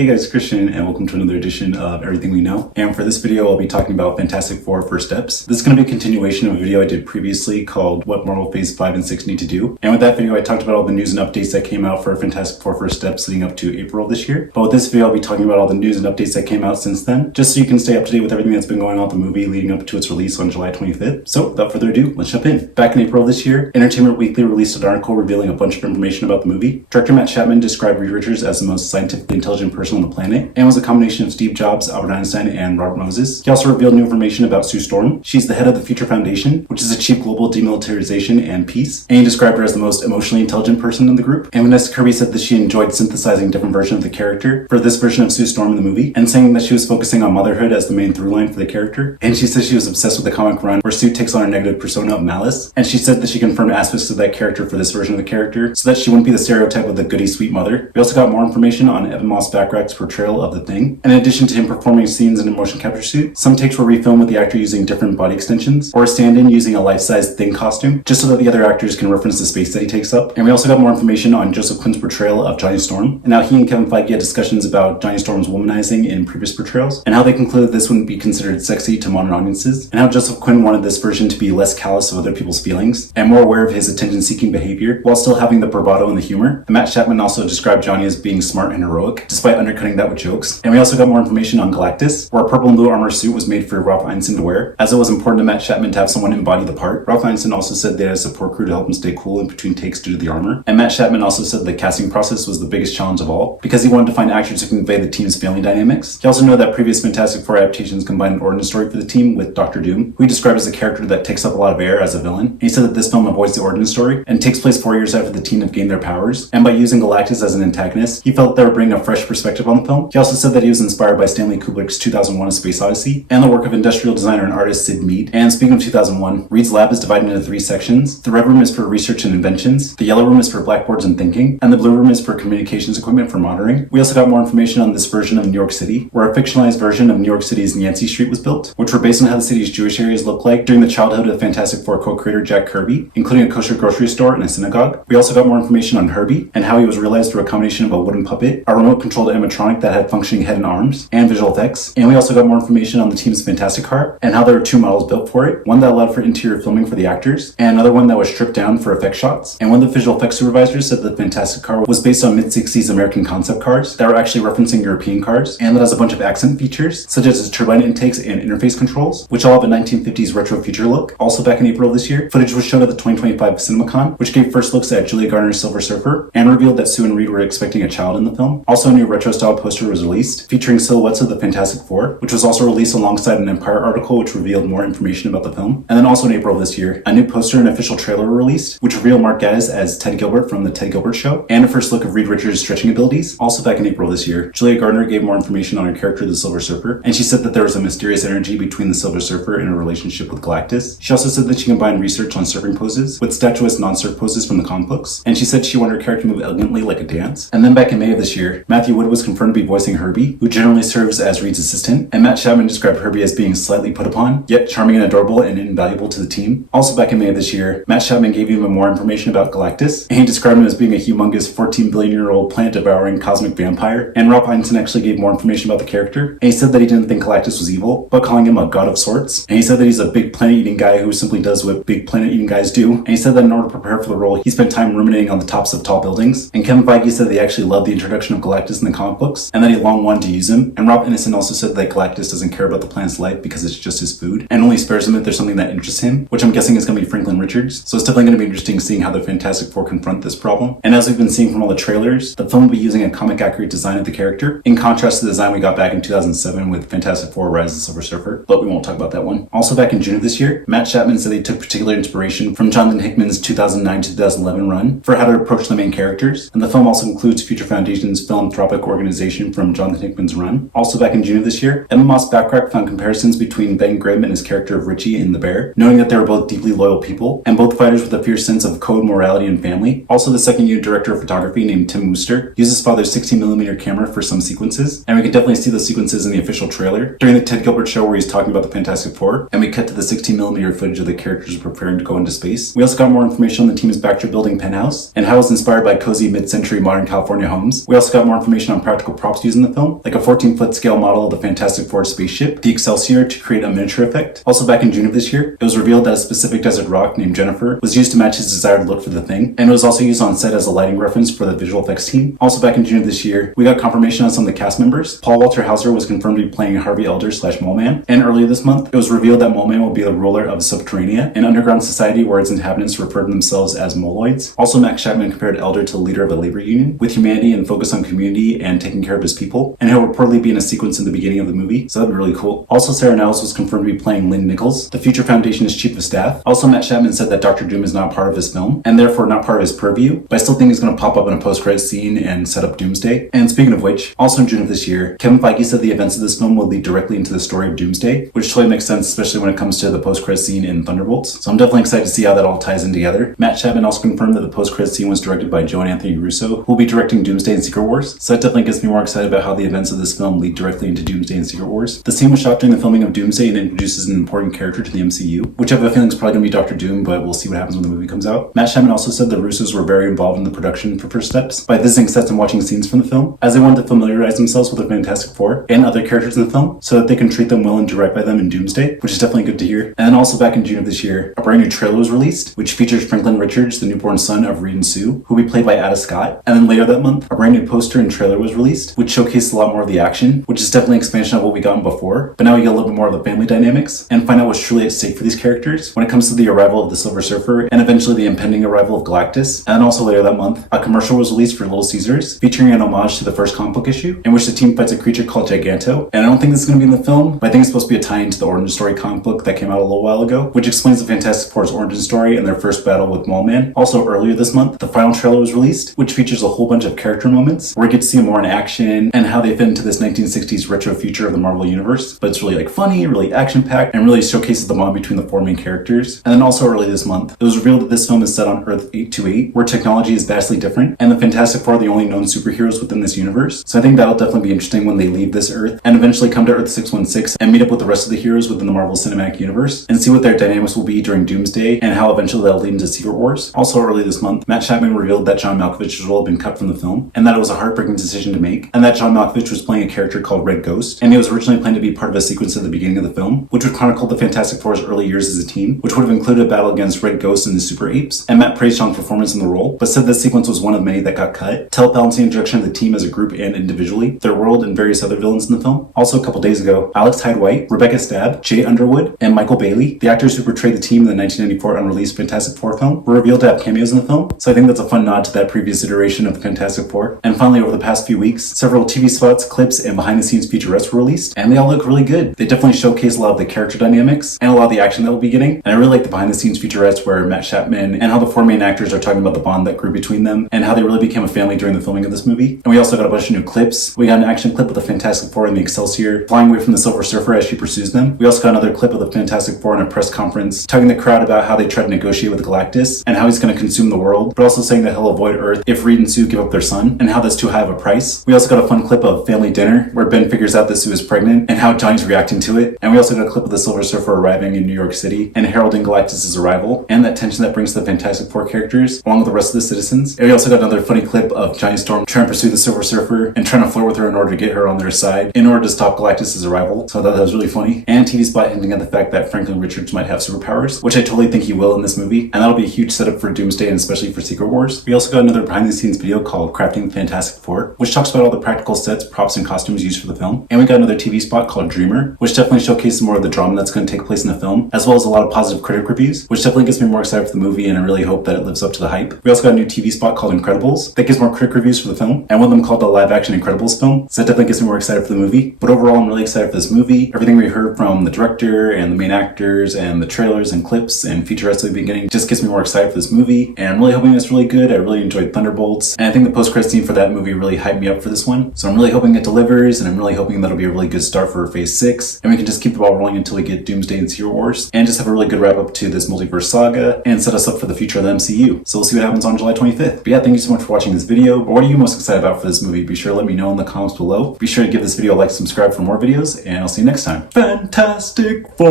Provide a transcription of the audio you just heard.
Hey guys, Christian, and welcome to another edition of Everything We Know. And for this video, I'll be talking about Fantastic Four First Steps. This is going to be a continuation of a video I did previously called What Marvel Phase 5 and 6 Need to Do. And with that video, I talked about all the news and updates that came out for Fantastic Four First Steps leading up to April of this year. But with this video, I'll be talking about all the news and updates that came out since then, just so you can stay up to date with everything that's been going on with the movie leading up to its release on July 25th. So without further ado, let's jump in. Back in April of this year, Entertainment Weekly released an article revealing a bunch of information about the movie. Director Matt Chapman described Reed Richards as the most scientifically intelligent person on the planet, and was a combination of Steve Jobs, Albert Einstein, and Robert Moses. He also revealed new information about Sue Storm. She's the head of the Future Foundation, which has achieved global demilitarization and peace, and he described her as the most emotionally intelligent person in the group. And Vanessa Kirby said that she enjoyed synthesizing different versions of the character for this version of Sue Storm in the movie, and saying that she was focusing on motherhood as the main through line for the character. And she said she was obsessed with the comic run where Sue takes on her negative persona of Malice, and she said that she confirmed aspects of that character for this version of the character so that she wouldn't be the stereotype of the goody sweet mother. We also got more information on Evan Moss-Bachrach's portrayal of the Thing. And in addition to him performing scenes in a motion capture suit, some takes were refilmed with the actor using different body extensions, or a stand-in using a life-size Thing costume, just so that the other actors can reference the space that he takes up. And we also got more information on Joseph Quinn's portrayal of Johnny Storm, and how he and Kevin Feige had discussions about Johnny Storm's womanizing in previous portrayals, and how they concluded this wouldn't be considered sexy to modern audiences, and how Joseph Quinn wanted this version to be less callous of other people's feelings, and more aware of his attention-seeking behavior, while still having the bravado and the humor. And Matt Chapman also described Johnny as being smart and heroic, despite undercutting that with jokes. And we also got more information on Galactus, where a purple and blue armor suit was made for Ralph Ineson to wear, as it was important to Matt Chapman to have someone embody the part. Ralph Ineson also said they had a support crew to help him stay cool in between takes due to the armor. And Matt Chapman also said the casting process was the biggest challenge of all, because he wanted to find actors who convey the team's family dynamics. He also noted that previous Fantastic Four adaptations combined an origin story for the team with Doctor Doom, who he described as a character that takes up a lot of air as a villain. And he said that this film avoids the origin story and takes place 4 years after the team have gained their powers, and by using Galactus as an antagonist, he felt that would bring a fresh perspective on the film. He also said that he was inspired by Stanley Kubrick's 2001: A Space Odyssey and the work of industrial designer and artist Sid Mead. And speaking of 2001, Reed's lab is divided into 3 sections. The red room is for research and inventions, the yellow room is for blackboards and thinking, and the blue room is for communications equipment for monitoring. We also got more information on this version of New York City, where a fictionalized version of New York City's Yancey Street was built, which were based on how the city's Jewish areas looked like during the childhood of Fantastic Four co-creator Jack Kirby, including a kosher grocery store and a synagogue. We also got more information on Herbie, and how he was realized through a combination of a wooden puppet, a remote-controlled animatronic that had functioning head and arms, and visual effects. And we also got more information on the team's Fantastic car, and how there were 2 models built for it, one that allowed for interior filming for the actors, and another one that was stripped down for effect shots. And one of the visual effects supervisors said that the Fantastic car was based on mid-60s American concept cars that were actually referencing European cars, and that has a bunch of accent features, such as its turbine intakes and interface controls, which all have a 1950s retro future look. Also back in April of this year, footage was shown at the 2025 CinemaCon, which gave first looks at Julia Garner's Silver Surfer, and revealed that Sue and Reed were expecting a child in the film. Also, a new retro-style poster was released, featuring silhouettes of the Fantastic Four, which was also released alongside an Empire article which revealed more information about the film. And then also in April of this year, a new poster and official trailer were released, which revealed Mark Gatiss as Ted Gilbert from The Ted Gilbert Show, and a first look of Reed Richards' stretching abilities. Also back in April of this year, Julia Gardner gave more information on her character, the Silver Surfer, and she said that there was a mysterious energy between the Silver Surfer and her relationship with Galactus. She also said that she combined research on surfing poses with statuesque non-surf poses from the comic books, and she said she wanted her character to move elegantly like a dance. And then back in May of this year, Matthew Wood was confirmed to be voicing Herbie, who generally serves as Reed's assistant, and Matt Chapman described Herbie as being slightly put upon, yet charming and adorable and invaluable to the team. Also back in May of this year, Matt Chapman gave even more information about Galactus, and he described him as being a humongous 14 billion-year-old planet-devouring cosmic vampire. And Ralph Ineson actually gave more information about the character, and he said that he didn't think Galactus was evil, but calling him a god of sorts. And he said that he's a big planet-eating guy who simply does what big planet-eating guys do. And he said that in order to prepare for the role, he spent time ruminating on the tops of tall buildings. And Kevin Feige said that he actually loved the introduction of Galactus in the comic books, and that he long wanted to use him. And Ralph Ineson also said that Galactus doesn't care about the planet's life because it's just his food, and only spares him if there's something that interests him, which I'm guessing is going to be Franklin Richards. So it's definitely going to be interesting seeing how the Fantastic Four confront this problem. And as we've been seeing from all the trailers, the film will be using a comic-accurate design of the character, in contrast to the design we got back in 2007 with Fantastic Four: Rise of the Silver Surfer, but we won't talk about that one. Also back in June of this year, Matt Chapman said he took particular inspiration from Jonathan Hickman's 2009 to 2011 run for how to approach the main characters, and the film also includes Future Foundation's philanthropic organization from Jonathan Hickman's run. Also back in June of this year, Evan Moss-Bachrach found comparisons between Ben Grimm and his character of Richie in The Bear, knowing that they were both deeply loyal people, and both fighters with a fierce sense of code, morality, and family. Also, the second-unit director of photography named Tim Wooster used his father's 16mm camera for some sequences, and we could definitely see those sequences in the official trailer during the Ted Gilbert Show where he's talking about the Fantastic Four, and we cut to the 16mm footage of the characters preparing to go into space. We also got more information on the team's backdrop building penthouse, and how it was inspired by cozy mid-century modern California homes. We also got more information on practical props used in the film, like a 14-foot scale model of the Fantastic Four spaceship, the Excelsior, to create a miniature effect. Also back in June of this year, it was revealed that a specific desert rock named Jennifer was used to match his desired look for the Thing, and it was also used on set as a lighting reference for the visual effects team. Also back in June of this year, we got confirmation on some of the cast members. Paul Walter Hauser was confirmed to be playing Harvey Elder / Mole Man, and earlier this month, it was revealed that Mole Man will be the ruler of Subterranea, an underground society where its inhabitants refer to themselves as Moloids. Also, Max Chapman compared Elder to the leader of a labor union, with humanity and focus on community and taking care of his people, and he'll reportedly be in a sequence in the beginning of the movie, so that'd be really cool. Also, Sarah Niles was confirmed to be playing Lynn Nichols, the Future Foundation's chief of staff. Also, Matt Chapman said that Dr. Doom is not part of his film, and therefore not part of his purview, but I still think he's going to pop up in a post-credit scene and set up Doomsday. And speaking of which, also in June of this year, Kevin Feige said the events of this film will lead directly into the story of Doomsday, which totally makes sense, especially when it comes to the post-credit scene in Thunderbolts. So I'm definitely excited to see how that all ties in together. Matt Chapman also confirmed that the post-credit scene was directed by Joe and Anthony Russo, who will be directing Doomsday and Secret Wars. So that definitely gets me more excited about how the events of this film lead directly into Doomsday and Secret Wars. The scene was shot during the filming of Doomsday and introduces an important character to the MCU, which I have a feeling is probably going to be Doctor Doom, but we'll see what happens when the movie comes out. Matt Chapman also said the Russos were very involved in the production for First Steps by visiting sets and watching scenes from the film, as they wanted to familiarize themselves with the Fantastic Four and other characters in the film so that they can treat them well and do right by them in Doomsday, which is definitely good to hear. And then also back in June of this year, a brand new trailer was released, which features Franklin Richards, the newborn son of Reed and Sue, who will be played by Ada Scott. And then later that month, a brand new poster and trailer was released, which showcased a lot more of the action, which is definitely an expansion of what we got before, but now we get a little bit more of the family dynamics and find out what's truly at stake for these characters when it comes to the arrival of the Silver Surfer and eventually the impending arrival of Galactus. And then also later that month, a commercial was released for Little Caesars, featuring an homage to the first comic book issue, in which the team fights a creature called Giganto. And I don't think this is going to be in the film, but I think it's supposed to be a tie-in to the origin story comic book that came out a little while ago, which explains the Fantastic Four's origin story and their first battle with Mole Man. Also earlier this month, the final trailer was released, which features a whole bunch of character moments where we get to see more in action and how they fit into this 1960s retro future of the Marvel Universe. But it's really like funny, really action-packed, and really showcases the bond between the four main characters. And then also early this month, it was revealed that this film is set on Earth 828, where technology is vastly different, and the Fantastic Four are the only known superheroes within this universe. So I think that'll definitely be interesting when they leave this Earth and eventually come to Earth 616 and meet up with the rest of the heroes within the Marvel Cinematic Universe and see what their dynamics will be during Doomsday and how eventually that'll lead into Secret Wars. Also early this month, Matt Chapman revealed that John Malkovich's role had been cut from the film and that it was a heartbreaking decision to make, and that John Malkovich was playing a character called Red Ghost, and he was originally planned to be part of a sequence at the beginning of the film, which would chronicle the Fantastic Four's early years as a team, which would have included a battle against Red Ghost and the Super Apes. And Matt praised John's performance in the role, but said this sequence was one of many that got cut to help balance the introduction of the team as a group and individually, their world, and various other villains in the film. Also a couple days ago, Alex Hyde White, Rebecca Stabb, Jay Underwood, and Michael Bailey, the actors who portrayed the team in the 1994 unreleased Fantastic Four film, were revealed to have cameos in the film. So I think that's a fun nod to that previous iteration of the Fantastic Four. And finally, over the past few weeks, several TV spots, clips, and behind-the-scenes featurettes were released, and they all look really good. They definitely showcase a lot of the character dynamics and a lot of the action that we'll be getting. And I really like the behind-the-scenes featurettes where Matt Chapman and how the four main actors are talking about the bond that grew between them and how they really became a family during the filming of this movie. And we also got a bunch of new clips. We got an action clip with the Fantastic Four and the Excelsior flying away from the Silver Surfer as she pursues them. We also got another clip of the Fantastic Four in a press conference talking to the crowd about how they tried to negotiate with Galactus and how he's going to consume the world, but also saying that he'll avoid Earth if Reed and Sue give up their son, and how that's too high of a price. We also got a fun clip of family dinner where Ben figures out that Sue is pregnant and how Johnny's reacting to it. And we also got a clip of the Silver Surfer arriving in New York City and heralding Galactus' arrival and that tension that brings to the Fantastic Four characters along with the rest of the citizens. And we also got another funny clip of Johnny Storm trying to pursue the Silver Surfer and trying to flirt with her in order to get her on their side in order to stop Galactus' arrival. So I thought that was really funny. And TV spot hinting at the fact that Franklin Richards might have superpowers, which I totally think he will in this movie, and that'll be a huge setup for Doomsday and especially for Secret Wars. We also got another behind the scenes video called Crafting the Fantastic Four, which talks about all the practical sets, props, and costumes used for the film. And we got another TV spot called Dreamer, which definitely showcases more of the drama that's going to take place in the film, as well as a lot of positive critic reviews, which definitely gets me more excited for the movie, and I really hope that it lives up to the hype. We also got a new TV spot called Incredibles that gives more critic reviews for the film, and one of them called the live action Incredibles film, so that definitely gets me more excited for the movie. But overall, I'm really excited for this movie. Everything we heard from the director and the main actors and the trailers and clips and featurettes we've been getting just gets me more excited for this movie, and I'm really hoping it's really good. I really enjoyed Thunderbolts, and I think the post-credits scene for that movie really hyped me up for this one, so I'm really hoping it delivers, and I'm really hoping that'll be a really good start for Phase 6, and we can just keep the ball rolling until we get Doomsday and Secret Wars, and just have a really good wrap-up to this multiverse saga, and set us up for the future of the MCU. So we'll see what happens on July 25th. But yeah, thank you so much for watching this video. But what are you most excited about for this movie? Be sure to let me know in the comments below. Be sure to give this video a like, subscribe for more videos, and I'll see you next time. Fantastic Four!